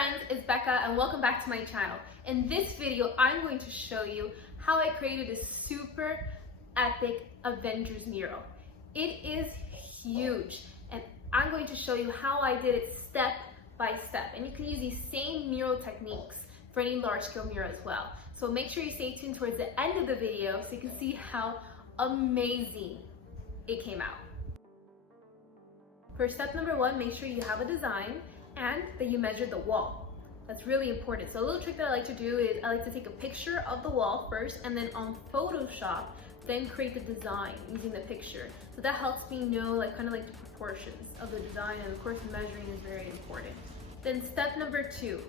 friends, it's Becca and welcome back to my channel. In this video, I'm going to show you how I created this super epic Avengers mural. It is huge and I'm going to show you how I did it step by step. And you can use these same mural techniques for any large scale mural as well. So make sure you stay tuned towards the end of the video so you can see how amazing it came out. For step number one, make sure you have a design and that you measure the wall. That's really important. So a little trick that I like to do is I like to take a picture of the wall first and then on Photoshop, then create the design using the picture. So that helps me know kind of the proportions of the design, and of course measuring is very important. Then step number two.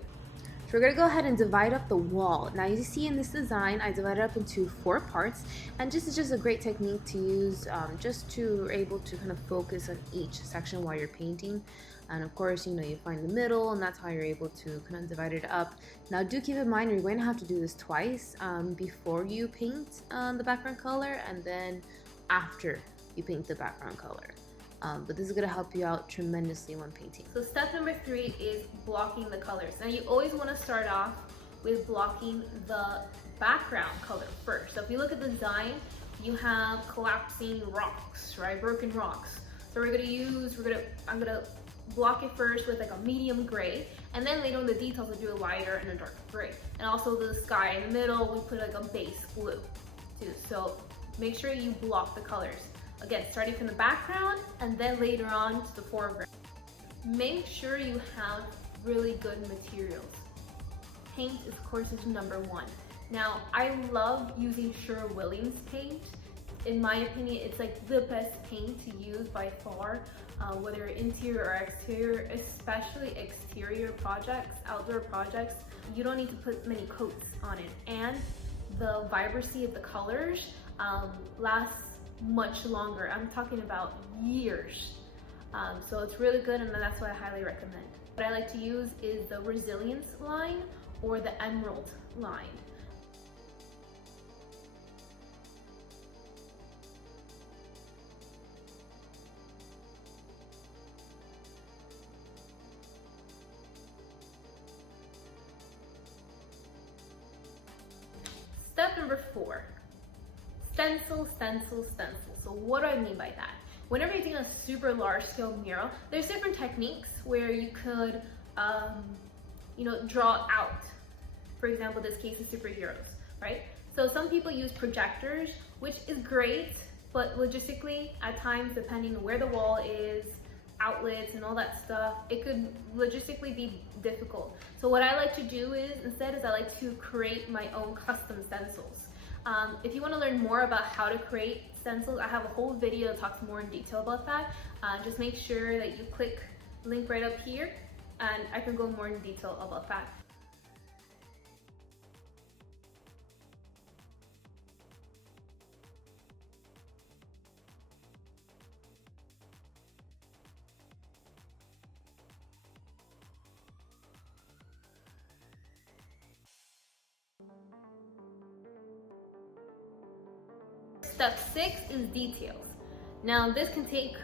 So we're gonna go ahead and divide up the wall. Now you see in this design, I divided up into 4 parts, and this is just a great technique to use just to able to kind of focus on each section while you're painting. And of course, you find the middle, and that's how you're able to kind of divide it up. Now do keep in mind, you're going to have to do this twice before you paint the background color and then after you paint the background color. But this is going to help you out tremendously when painting. So step number 3 is blocking the colors. Now you always want to start off with blocking the background color first. So if you look at the design, you have collapsing rocks, right? Broken rocks. So I'm gonna block it first with a medium gray, and then later on the details we'll do a lighter and a dark gray. And also the sky in the middle, we put a base blue too. So make sure you block the colors. Again, starting from the background and then later on to the foreground. Make sure you have really good materials. Paint, of course, is number 1. Now, I love using Sherwin paint. In my opinion, it's the best paint to use by far, whether interior or exterior, especially exterior projects, outdoor projects. You don't need to put many coats on it, and the vibrancy of the colors lasts much longer. I'm talking about years. So it's really good, and that's what I highly recommend. What I like to use is the resilience line or the emerald line. Step number 4, stencil. So what do I mean by that? Whenever you're doing a super large scale mural, there's different techniques where you could, draw out. For example, this case is superheroes, right? So some people use projectors, which is great, but logistically, at times, depending on where the wall is, outlets and all that stuff, it could logistically be difficult. So what I like to do is I like to create my own custom stencils. If you want to learn more about how to create stencils, I have a whole video that talks more in detail about that. Just make sure that you click the link right up here and I can go more in detail about that. Step 6 is details. Now this can take,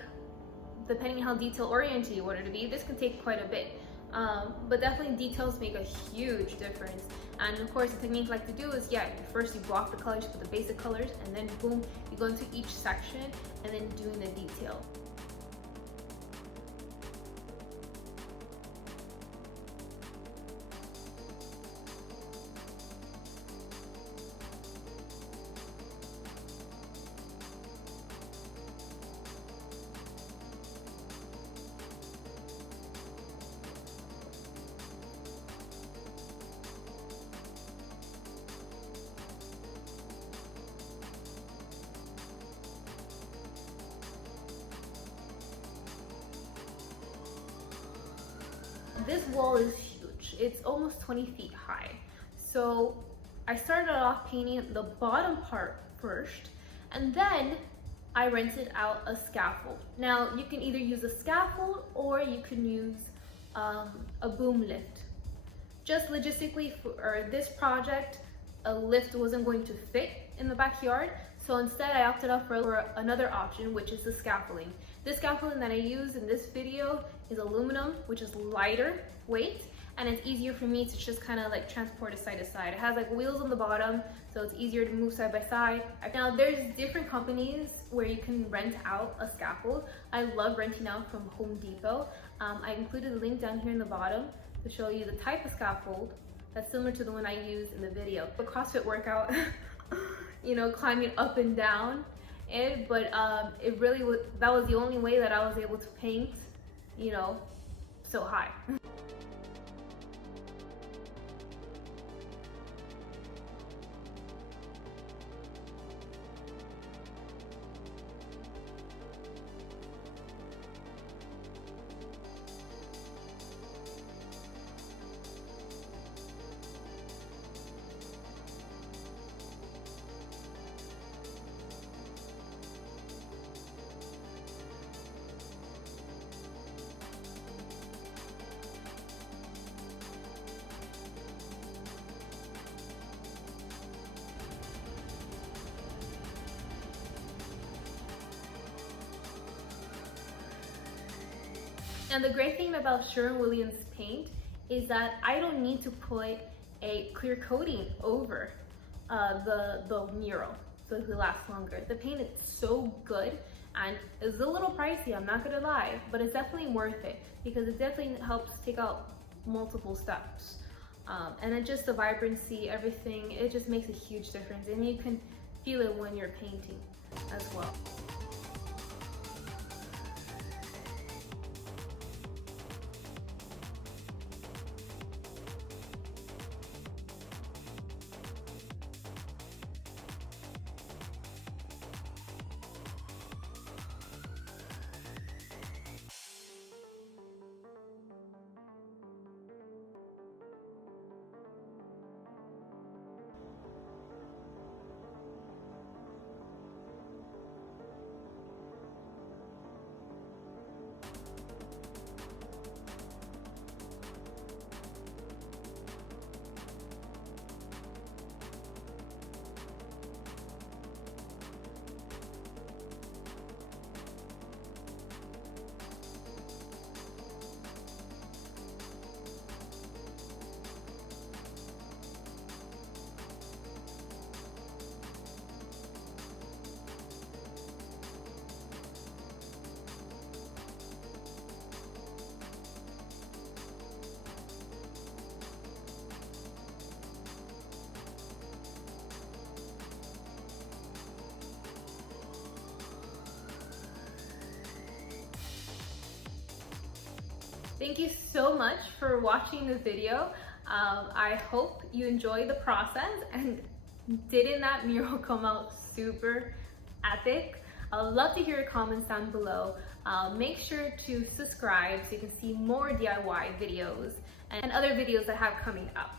depending how detail oriented you want it to be, this can take quite a bit. But definitely details make a huge difference. And of course the technique I like to do is, first you block the colors with the basic colors, and then boom, you go into each section and then doing the detail. This wall is huge. It's almost 20 feet high. So I started off painting the bottom part first, and then I rented out a scaffold. Now you can either use a scaffold or you can use a boom lift. Just logistically for this project, a lift wasn't going to fit in the backyard, so instead I opted out for another option, which is the scaffolding. This scaffolding that I use in this video is aluminum, which is lighter weight, and it's easier for me to just kind of like transport it side to side. It has like wheels on the bottom, so it's easier to move side by side. Now there's different companies where you can rent out a scaffold. I love renting out from Home Depot. I included a link down here in the bottom to show you the type of scaffold that's similar to the one I used in the video. A CrossFit workout, you know, climbing up and down but it really was, that was the only way that I was able to paint, you know, so high. And the great thing about Sherwin paint is that I don't need to put a clear coating over the mural so it will last longer. The paint is so good and it's a little pricey, I'm not gonna lie, but it's definitely worth it because it definitely helps take out multiple steps. And then just the vibrancy, everything, it just makes a huge difference, and you can feel it when you're painting as well. Thank you so much for watching this video. I hope you enjoyed the process, and didn't that mural come out super epic? I'd love to hear your comments down below. Make sure to subscribe so you can see more DIY videos and other videos that I have coming up.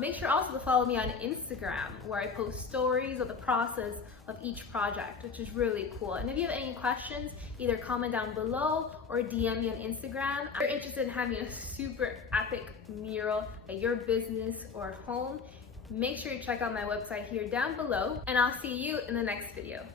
Make sure also to follow me on Instagram, where I post stories of the process of each project, which is really cool. And if you have any questions, either comment down below or DM me on Instagram. If you're interested in having a super epic mural at your business or home, make sure you check out my website here down below, and I'll see you in the next video.